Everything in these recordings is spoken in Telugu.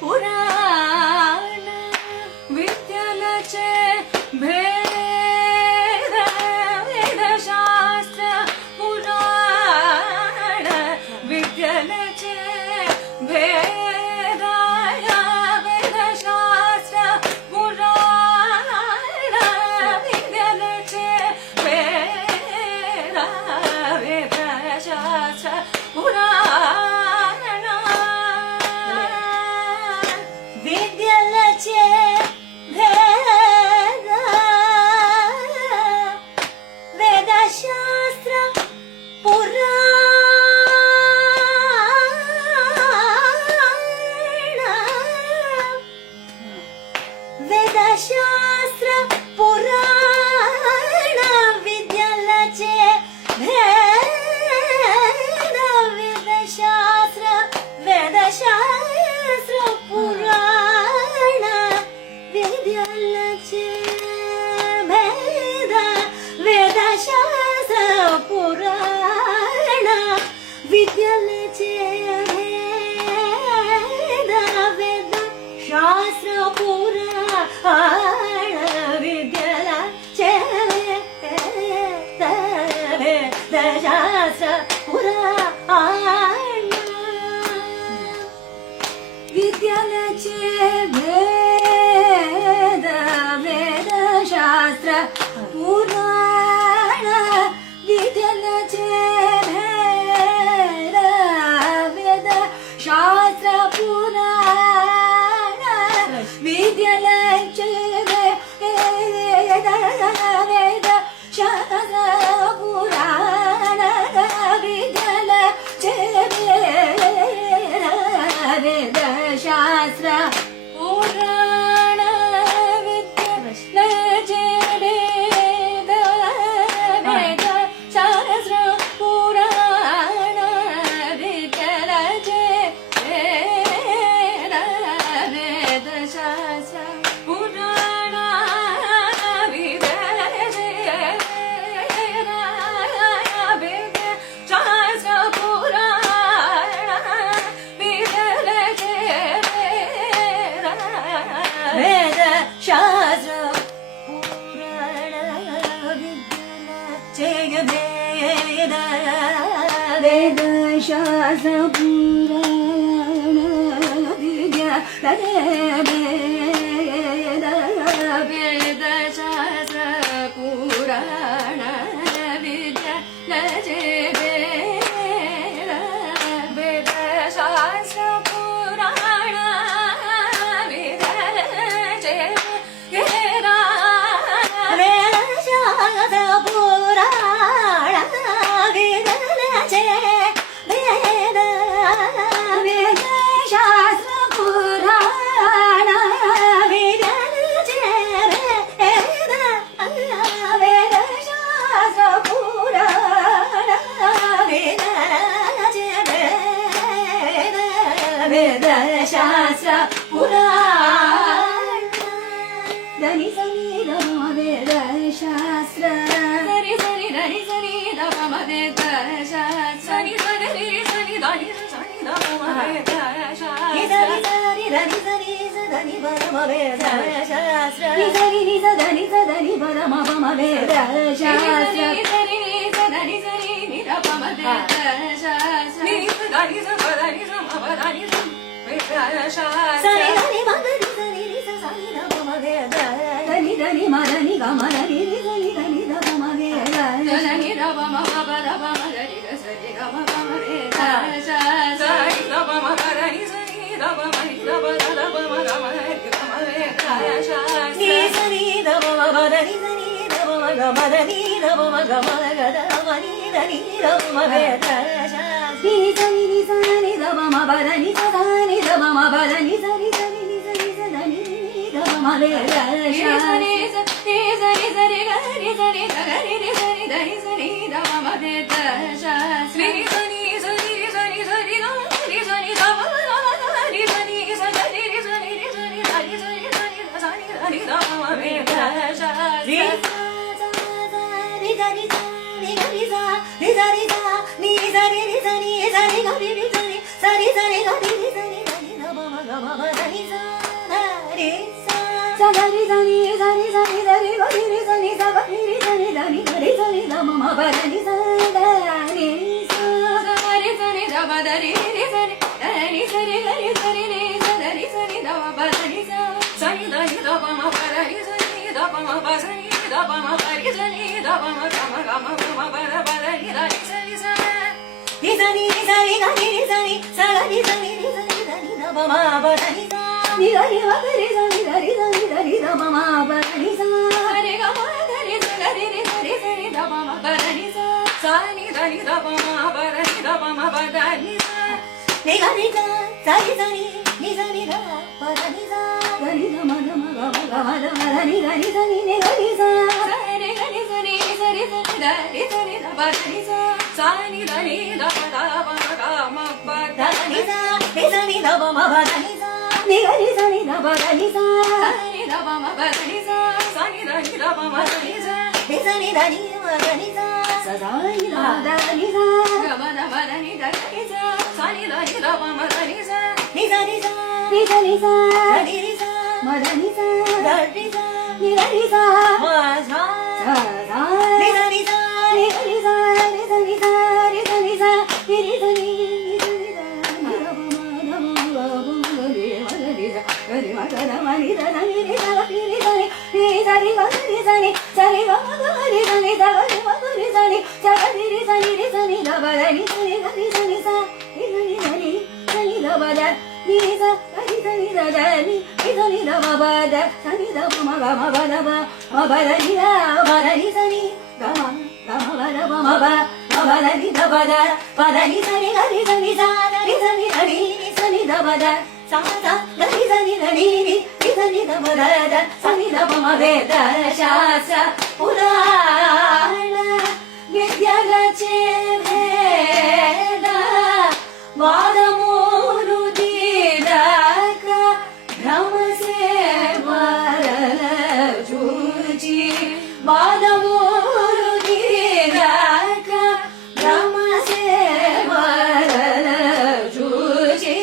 पुराण विद्यालय वेदशास्त्र पुराण विद्यालचे भेद वेदशास्त्र पुराण विद्यालचे भेद वेदशास्त्र पुराण विद्यालचे भेद वेदशास्त्र पुराण विद्यालचे वेदशास्त्र पुराण विद्यालचे भेद वेदशास्त्र पुराण विद्यालचे भेद वेदशास्त्र पुराण विद्यालचे भेद वेदशास्त्र पुराण विद्यालचे भेद वेदशास्त्र पुराण विद्यालचे भेद वेदशास्त्र पुराण विद्यालचे भेद वेदशास्त्र पुराण विद्यालचे वेदशास्त्र पुराण विद्यालचे वेदशास्त्र पुराण विद्यालचे भेद वेदशास्त्र पुराण विद्यालचे भेद वेदशास्त्र पुराण विद्यालचे भेद वेदशास्त्र पुराण विद्यालचे भेद वेदशास्त्र पुराण विद्यालचे भेद वेदशास्त्र पुराण विद्यालचे भेद वेदशास्त्र पुराण विद्यालचे भेद वेदशास्त्र पुराण धनी सनी धम वेदशास्त्र धनी सनी धनी सनी धम वेदशास्त्र सनी सनी सनी धनी सनी धम वेदशास्त्र धनी सनी धनी सनी धनी धम वेदशास्त्र धनी नि धनी धनी धम वेदशास्त्र धनी धनी सनी नि धम वेदशास्त्र नि धनी धनी धम वेदशास्त्र सनी धनी मगरी सनी नि सनी धम वेदशास्त्र धनी धनी मदनी गमनी नि धनी धनी धम वेदशास्त्र धनी धम मगरी सनी गम वेदशास्त्र सनी धम मगरी सनी धम वेदशास्त्र नि सनी धम मदनी सनी धम गमनी धम गमगदमनी धनी धम वेदशास्त्र नि सनी नि सनी धम मदनी सनी धम मदनी सनी सनी नि सनी सनी धम वेदशास्त्र नि सनी सनी सनी गरी सनी गरी नि सनी धनी सनी धम वेदशास्त्र नि सनी सनी सनी सनी गरी सनी धम नि सनी सनी सनी सनी धनी सनी धनी सनी धम वेदशास्त्र नि धनी नि गरी सा नि धनी सा नि सनी सनी सनी गरी नि सनी सनी सनी गरी नि सनी धनी धम गम धनी सा रे सा सनी सनी सनी सनी धनी गरी नि सनी सा गरी नि सनी धनी गरी सनी धम धनी सा रे सा सनी सनी धम धनी नि सनी धनी सनी गरी सनी नि सनी सनी धम धनी सा सनी धनी धम धनी सनी धम सनी धम गरी सनी धम गम गम धनी धनी सनी सा नि सनी सनी गरी नि सनी सा गरी सनी नि सनी धनी धम धनी सा नि गरी गरी सनी धनी धनी धनी धम धनी सा रे ग म धनी गरी नि सनी सनी धम धनी सा सा नि धनी धम धनी धम धनी सा नि गरी सा सा नि सनी नि सनी धम धनी सा धनी धम धम गम गम దని గని సని ని గని సా సని గని సని సరి సని దని సని ద ప దని సా సని దని ద ప ద ప గ మ ప దని సా ని సని ద ప మ ప దని సా ని గని సని ద ప దని సా సని ద ప మ ప దని సా సని దని ద ప మ దని సా ని సని దని మ దని సా స సని ద దని సా గ మ ద మ దని ద దని సా సని దని ద ప మ దని సా ని సని సా ని సని సా ని ని సా మ దని సా ద ని సా ని దని సా మ సా సా సా ని దని సా ని దని సా ని దని సా ని దని సా ని ని దని శాస్త్ర పురాణ విద్యలచే భేద వాదమూరు తీరక భ్రమసే వరల చూచి వాదమూరు తీరక భ్రమసే వరల చూచి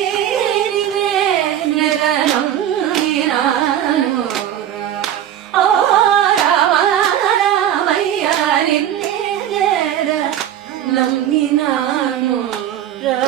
నమ్మినాను రా